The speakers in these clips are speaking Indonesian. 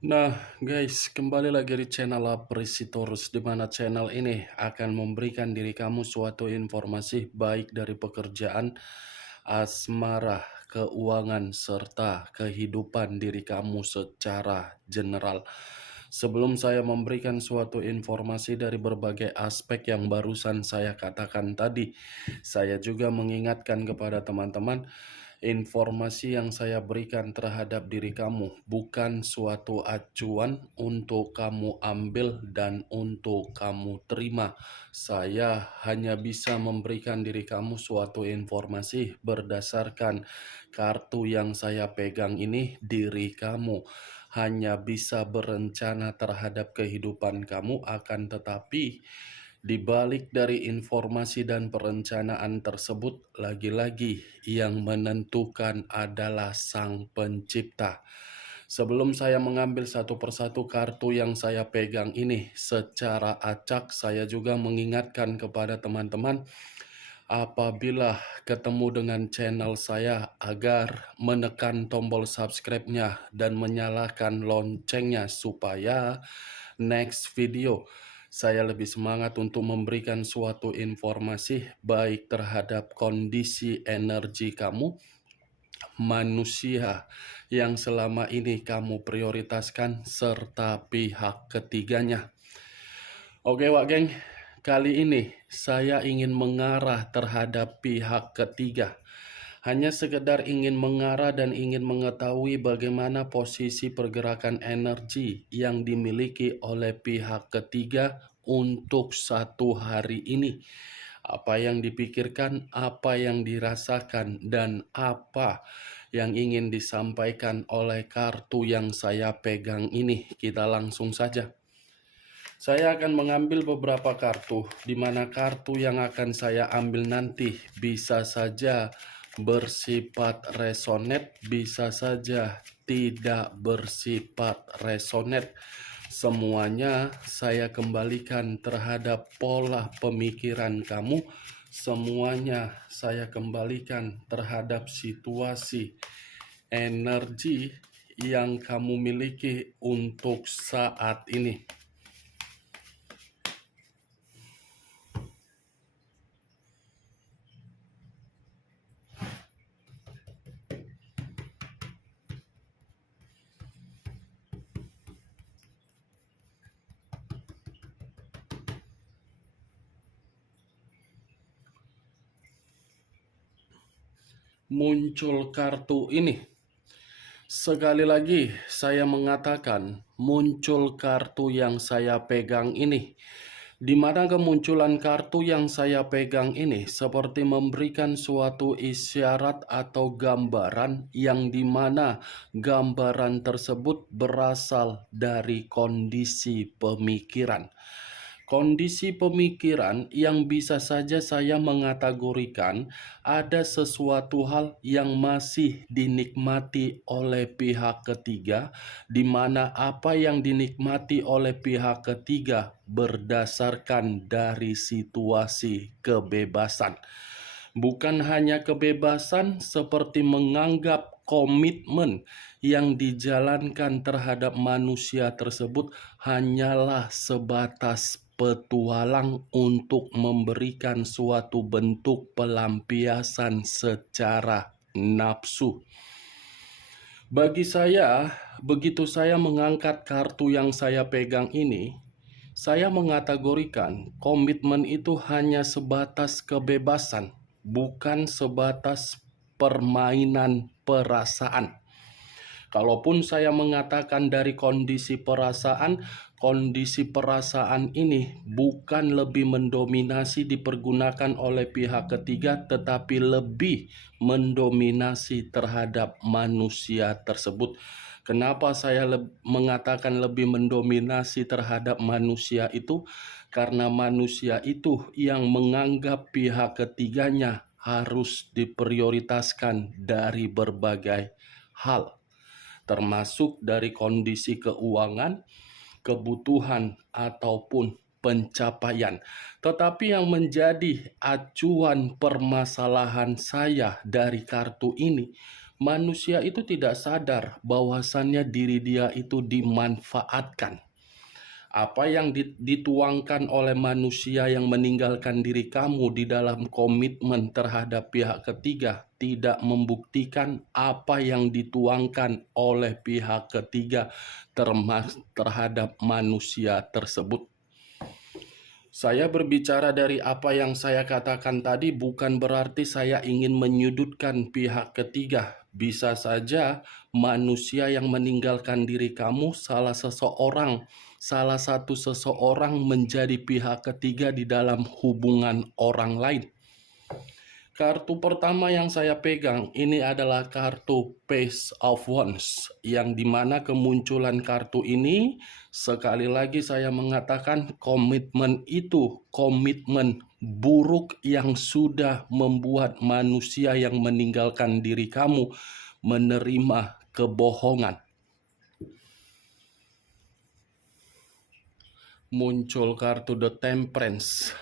Nah, guys, kembali lagi di channel Apresitorus, di mana channel ini akan memberikan diri kamu suatu informasi baik dari pekerjaan, asmara, keuangan, serta kehidupan diri kamu secara general. Sebelum saya memberikan suatu informasi dari berbagai aspek yang barusan saya katakan tadi, saya juga mengingatkan kepada teman-teman, informasi yang saya berikan terhadap diri kamu bukan suatu acuan untuk kamu ambil dan untuk kamu terima. Saya hanya bisa memberikan diri kamu suatu informasi berdasarkan kartu yang saya pegang ini. Diri kamu hanya bisa berencana terhadap kehidupan kamu, akan tetapi di balik dari informasi dan perencanaan tersebut, lagi-lagi yang menentukan adalah Sang Pencipta. Sebelum saya mengambil satu persatu kartu yang saya pegang ini secara acak, saya juga mengingatkan kepada teman-teman, apabila ketemu dengan channel saya, agar menekan tombol subscribe-nya dan menyalakan loncengnya supaya next video saya lebih semangat untuk memberikan suatu informasi baik terhadap kondisi energi kamu, manusia yang selama ini kamu prioritaskan, serta pihak ketiganya. Oke Wak Geng, kali ini saya ingin mengarah terhadap pihak ketiga. Hanya sekedar ingin mengarah dan ingin mengetahui bagaimana posisi pergerakan energi yang dimiliki oleh pihak ketiga untuk satu hari ini. Apa yang dipikirkan, apa yang dirasakan, dan apa yang ingin disampaikan oleh kartu yang saya pegang ini. Kita langsung saja. Saya akan mengambil beberapa kartu, di mana kartu yang akan saya ambil nanti bisa saja bersifat resonet, bisa saja tidak bersifat resonet. Semuanya saya kembalikan terhadap pola pemikiran kamu. Semuanya saya kembalikan terhadap situasi energi yang kamu miliki untuk saat ini. Muncul kartu ini. Sekali lagi saya mengatakan, muncul kartu yang saya pegang ini. Di mana kemunculan kartu yang saya pegang ini seperti memberikan suatu isyarat atau gambaran, yang dimana gambaran tersebut berasal dari kondisi pemikiran. Kondisi pemikiran yang bisa saja saya mengategorikan ada sesuatu hal yang masih dinikmati oleh pihak ketiga, di mana apa yang dinikmati oleh pihak ketiga berdasarkan dari situasi kebebasan. Bukan hanya kebebasan seperti menganggap komitmen yang dijalankan terhadap manusia tersebut hanyalah sebatas petualang untuk memberikan suatu bentuk pelampiasan secara nafsu. Bagi saya, begitu saya mengangkat kartu yang saya pegang ini, saya mengategorikan komitmen itu hanya sebatas kebebasan, bukan sebatas permainan perasaan. Kalaupun saya mengatakan dari kondisi perasaan ini bukan lebih mendominasi dipergunakan oleh pihak ketiga, tetapi lebih mendominasi terhadap manusia tersebut. Kenapa saya mengatakan lebih mendominasi terhadap manusia itu? Karena manusia itu yang menganggap pihak ketiganya harus diprioritaskan dari berbagai hal, termasuk dari kondisi keuangan, kebutuhan, ataupun pencapaian. Tetapi yang menjadi acuan permasalahan saya dari kartu ini Manusia itu tidak sadar bahwasannya diri dia itu dimanfaatkan. Apa yang dituangkan oleh manusia yang meninggalkan diri kamu di dalam komitmen terhadap pihak ketiga tidak membuktikan apa yang dituangkan oleh pihak ketiga terhadap manusia tersebut. Saya berbicara dari apa yang saya katakan tadi bukan berarti saya ingin menyudutkan pihak ketiga. Bisa saja manusia yang meninggalkan diri kamu salah satu seseorang menjadi pihak ketiga di dalam hubungan orang lain. Kartu pertama yang saya pegang ini adalah kartu Page of Wands, yang dimana kemunculan kartu ini sekali lagi saya mengatakan komitmen itu komitmen buruk yang sudah membuat manusia yang meninggalkan diri kamu menerima kebohongan. Muncul kartu The Temperance.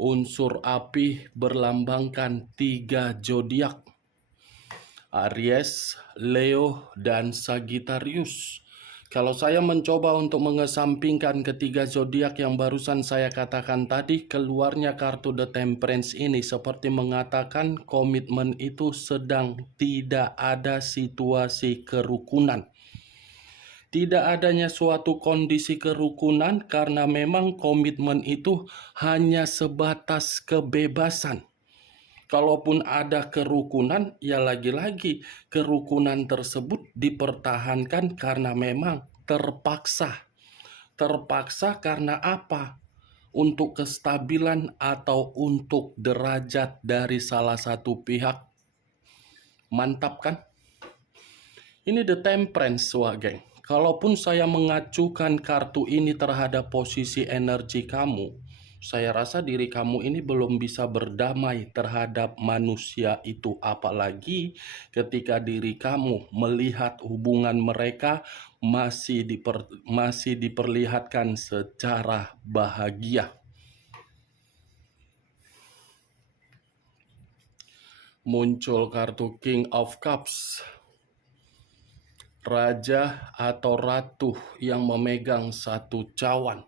Unsur api berlambangkan 3 zodiak, Aries, Leo, dan Sagittarius. Kalau saya mencoba untuk mengesampingkan ketiga zodiak yang barusan saya katakan tadi, keluarnya kartu The Temperance ini seperti mengatakan komitmen itu sedang tidak ada situasi kerukunan. Tidak adanya suatu kondisi kerukunan karena memang komitmen itu hanya sebatas kebebasan. Kalaupun ada kerukunan, ya lagi-lagi kerukunan tersebut dipertahankan karena memang terpaksa. Terpaksa karena apa? Untuk kestabilan atau untuk derajat dari salah satu pihak. Mantap kan? Ini The Temperance, wah geng. Kalaupun saya mengacukan kartu ini terhadap posisi energi kamu, saya rasa diri kamu ini belum bisa berdamai terhadap manusia itu. Apalagi ketika diri kamu melihat hubungan mereka masih diperlihatkan secara bahagia. Muncul kartu King of Cups. Raja atau ratu yang memegang satu cawan.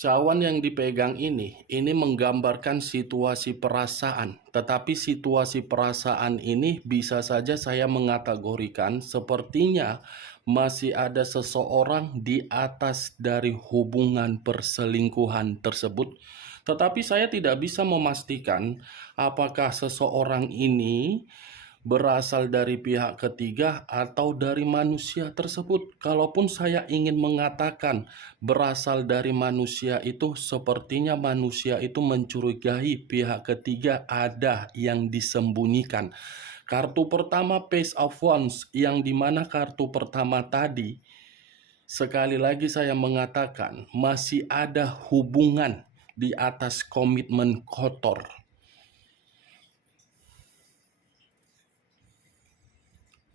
Cawan yang dipegang ini menggambarkan situasi perasaan. Tetapi situasi perasaan ini bisa saja saya mengategorikan sepertinya masih ada seseorang di atas dari hubungan perselingkuhan tersebut. Tetapi saya tidak bisa memastikan apakah seseorang ini berasal dari pihak ketiga atau dari manusia tersebut. Kalaupun saya ingin mengatakan berasal dari manusia itu, sepertinya manusia itu mencurigai pihak ketiga ada yang disembunyikan. Kartu pertama Page of Wands, yang dimana kartu pertama tadi, sekali lagi saya mengatakan masih ada hubungan di atas komitmen kotor.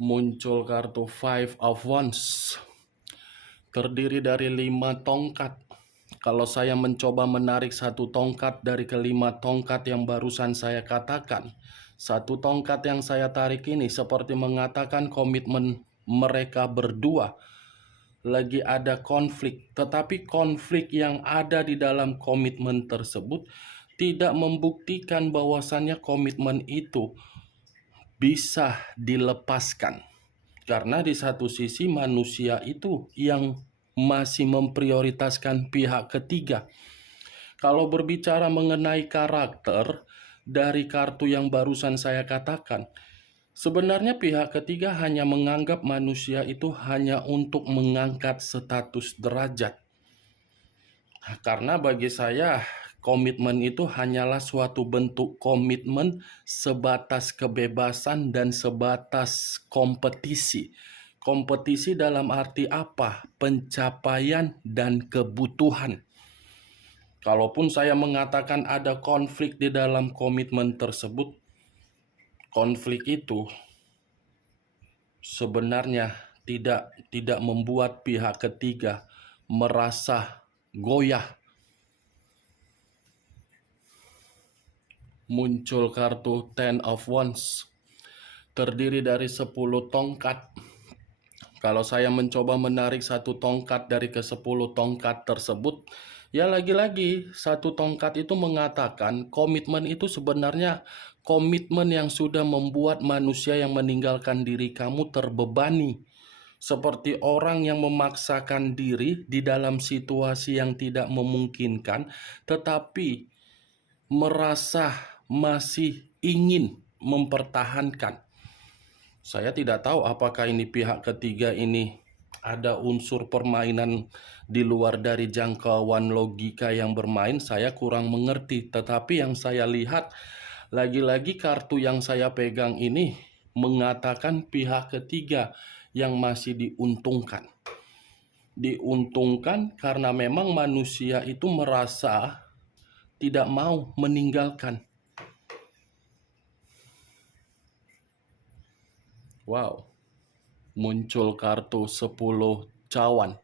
Muncul kartu Five of Wands, terdiri dari 5 tongkat. Kalau saya mencoba menarik satu tongkat dari kelima tongkat yang barusan saya katakan, satu tongkat yang saya tarik ini seperti mengatakan komitmen mereka berdua lagi ada konflik. Tetapi konflik yang ada di dalam komitmen tersebut tidak membuktikan bahwasannya komitmen itu bisa dilepaskan. Karena di satu sisi manusia itu yang masih memprioritaskan pihak ketiga. Kalau berbicara mengenai karakter dari kartu yang barusan saya katakan, sebenarnya pihak ketiga hanya menganggap manusia itu hanya untuk mengangkat status derajat. Karena bagi saya komitmen itu hanyalah suatu bentuk komitmen sebatas kebebasan dan sebatas kompetisi. Kompetisi dalam arti apa? Pencapaian dan kebutuhan. Kalaupun saya mengatakan ada konflik di dalam komitmen tersebut, konflik itu sebenarnya tidak membuat pihak ketiga merasa goyah. Muncul kartu Ten of Wands, terdiri dari 10 tongkat. Kalau saya mencoba menarik satu tongkat dari ke-10 tongkat tersebut, ya lagi-lagi satu tongkat itu mengatakan komitmen itu sebenarnya komitmen yang sudah membuat manusia yang meninggalkan diri kamu terbebani. Seperti orang yang memaksakan diri di dalam situasi yang tidak memungkinkan, tetapi merasa masih ingin mempertahankan. Saya tidak tahu apakah ini pihak ketiga ini ada unsur permainan di luar dari jangkauan logika yang bermain. Saya kurang mengerti, tetapi yang saya lihat lagi-lagi kartu yang saya pegang ini mengatakan pihak ketiga yang masih diuntungkan. Diuntungkan karena memang manusia itu merasa tidak mau meninggalkan. Wow, muncul kartu 10 cawan.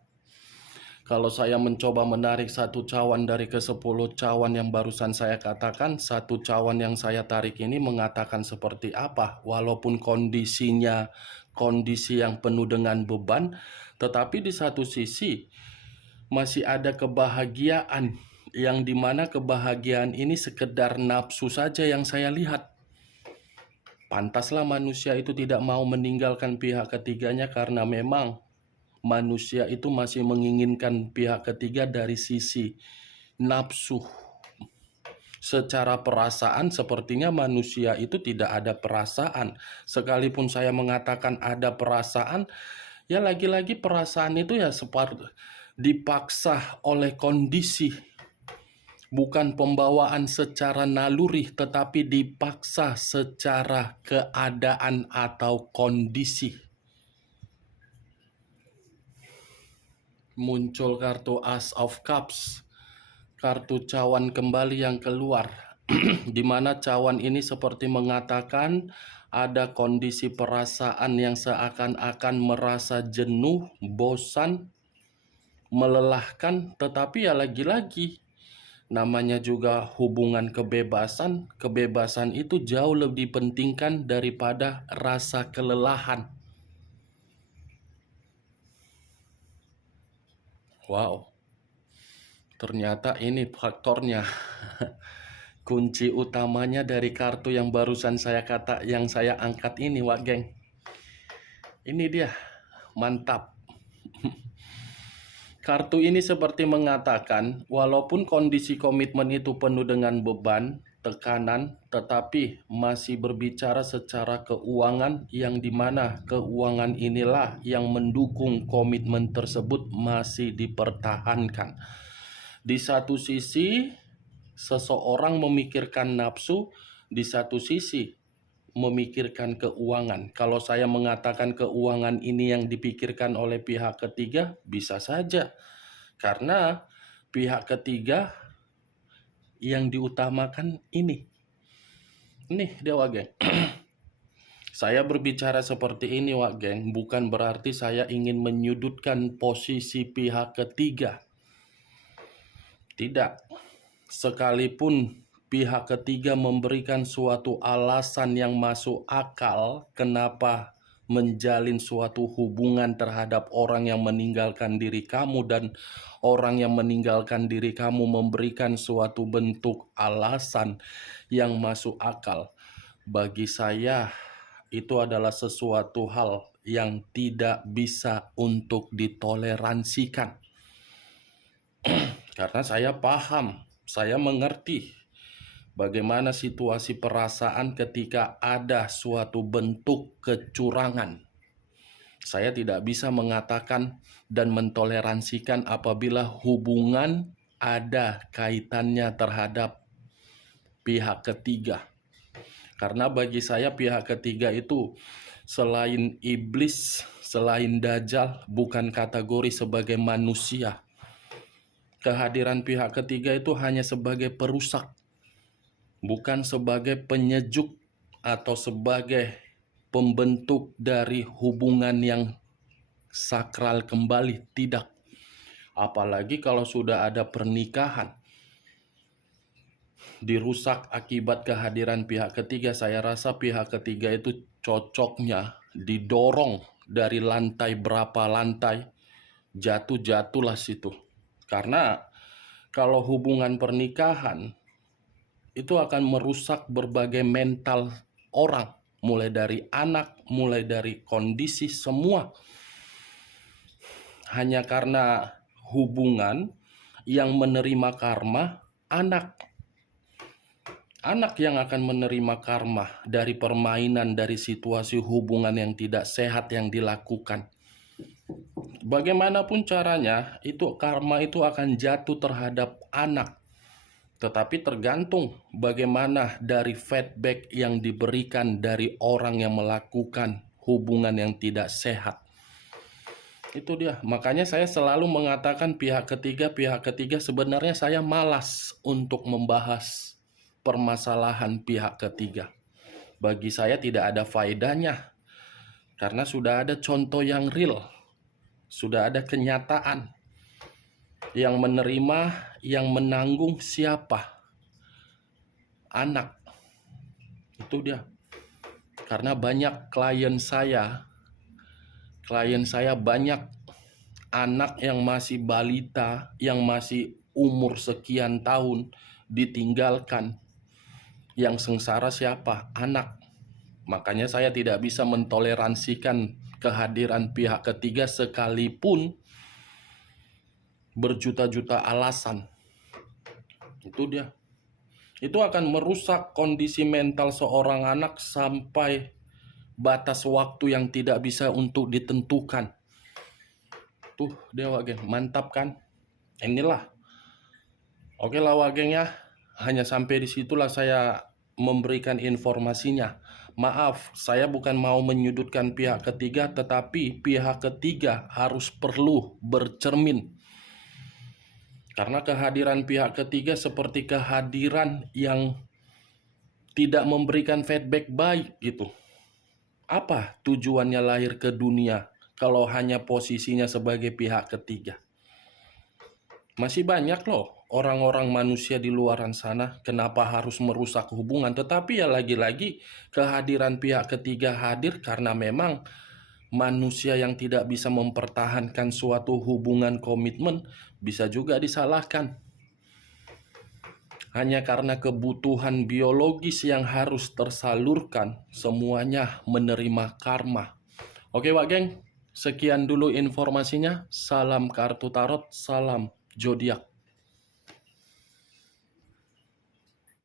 Kalau saya mencoba menarik satu cawan dari ke-10 cawan yang barusan saya katakan, satu cawan yang saya tarik ini mengatakan seperti apa? Walaupun kondisinya kondisi yang penuh dengan beban, tetapi di satu sisi masih ada kebahagiaan, yang dimana kebahagiaan ini sekedar nafsu saja yang saya lihat. Pantaslah manusia itu tidak mau meninggalkan pihak ketiganya karena memang manusia itu masih menginginkan pihak ketiga dari sisi nafsu. Secara perasaan sepertinya manusia itu tidak ada perasaan. Sekalipun saya mengatakan ada perasaan, ya lagi-lagi perasaan itu ya seperti dipaksa oleh kondisi. Bukan pembawaan secara naluri, tetapi dipaksa secara keadaan atau kondisi. Muncul kartu Ace of Cups, kartu cawan kembali yang keluar, di mana cawan ini seperti mengatakan ada kondisi perasaan yang seakan-akan merasa jenuh, bosan, melelahkan, tetapi ya lagi-lagi namanya juga hubungan kebebasan. Kebebasan itu jauh lebih dipentingkan daripada rasa kelelahan. Wow, ternyata ini faktornya. Kunci utamanya dari kartu yang barusan yang saya angkat ini, Wak Geng. Ini dia, mantap. Kartu ini seperti mengatakan, walaupun kondisi komitmen itu penuh dengan beban, tekanan, tetapi masih berbicara secara keuangan, yang dimana keuangan inilah yang mendukung komitmen tersebut masih dipertahankan. Di satu sisi, seseorang memikirkan nafsu, di satu sisi memikirkan keuangan. Kalau saya mengatakan keuangan ini yang dipikirkan oleh pihak ketiga, bisa saja. Karena pihak ketiga yang diutamakan ini. Nih dia, Wak Geng. Saya berbicara seperti ini, Wak Geng, bukan berarti saya ingin menyudutkan posisi pihak ketiga. Tidak. Sekalipun pihak ketiga memberikan suatu alasan yang masuk akal kenapa menjalin suatu hubungan terhadap orang yang meninggalkan diri kamu, dan orang yang meninggalkan diri kamu memberikan suatu bentuk alasan yang masuk akal, bagi saya itu adalah sesuatu hal yang tidak bisa untuk ditoleransikan. Karena saya paham, saya mengerti bagaimana situasi perasaan ketika ada suatu bentuk kecurangan. Saya tidak bisa mengatakan dan mentoleransikan apabila hubungan ada kaitannya terhadap pihak ketiga. Karena bagi saya pihak ketiga itu selain iblis, selain dajjal, bukan kategori sebagai manusia. Kehadiran pihak ketiga itu hanya sebagai perusak, bukan sebagai penyejuk atau sebagai pembentuk dari hubungan yang sakral kembali. Tidak. Apalagi kalau sudah ada pernikahan dirusak akibat kehadiran pihak ketiga, saya rasa pihak ketiga itu cocoknya didorong dari lantai berapa lantai, jatuh-jatuhlah situ. Karena kalau hubungan pernikahan itu akan merusak berbagai mental orang, mulai dari anak, mulai dari kondisi semua. Hanya karena hubungan yang menerima karma, anak yang akan menerima karma dari permainan, dari situasi hubungan yang tidak sehat yang dilakukan. Bagaimanapun caranya, itu karma itu akan jatuh terhadap anak. Tetapi tergantung bagaimana dari feedback yang diberikan dari orang yang melakukan hubungan yang tidak sehat. Itu dia. Makanya saya selalu mengatakan pihak ketiga sebenarnya saya malas untuk membahas permasalahan pihak ketiga. Bagi saya tidak ada faedahnya. Karena sudah ada contoh yang real. Sudah ada kenyataan. Yang menerima, yang menanggung siapa? Anak. Itu dia. Karena banyak klien saya banyak anak yang masih balita, yang masih umur sekian tahun ditinggalkan. Yang sengsara siapa? Anak. Makanya saya tidak bisa mentoleransikan kehadiran pihak ketiga sekalipun berjuta-juta alasan. Itu dia. Itu akan merusak kondisi mental seorang anak sampai batas waktu yang tidak bisa untuk ditentukan. Tuh dia Wageng, mantap kan? Inilah. Oke lah Wageng ya, hanya sampai disitulah saya memberikan informasinya. Maaf, saya bukan mau menyudutkan pihak ketiga, tetapi pihak ketiga harus perlu bercermin. Karena kehadiran pihak ketiga seperti kehadiran yang tidak memberikan feedback baik gitu. Apa tujuannya lahir ke dunia kalau hanya posisinya sebagai pihak ketiga? Masih banyak loh orang-orang manusia di luar sana, kenapa harus merusak hubungan? Tetapi ya lagi-lagi kehadiran pihak ketiga hadir karena memang manusia yang tidak bisa mempertahankan suatu hubungan komitmen bisa juga disalahkan. Hanya karena kebutuhan biologis yang harus tersalurkan, semuanya menerima karma. Oke Wak Geng, sekian dulu informasinya. Salam kartu tarot, salam zodiak.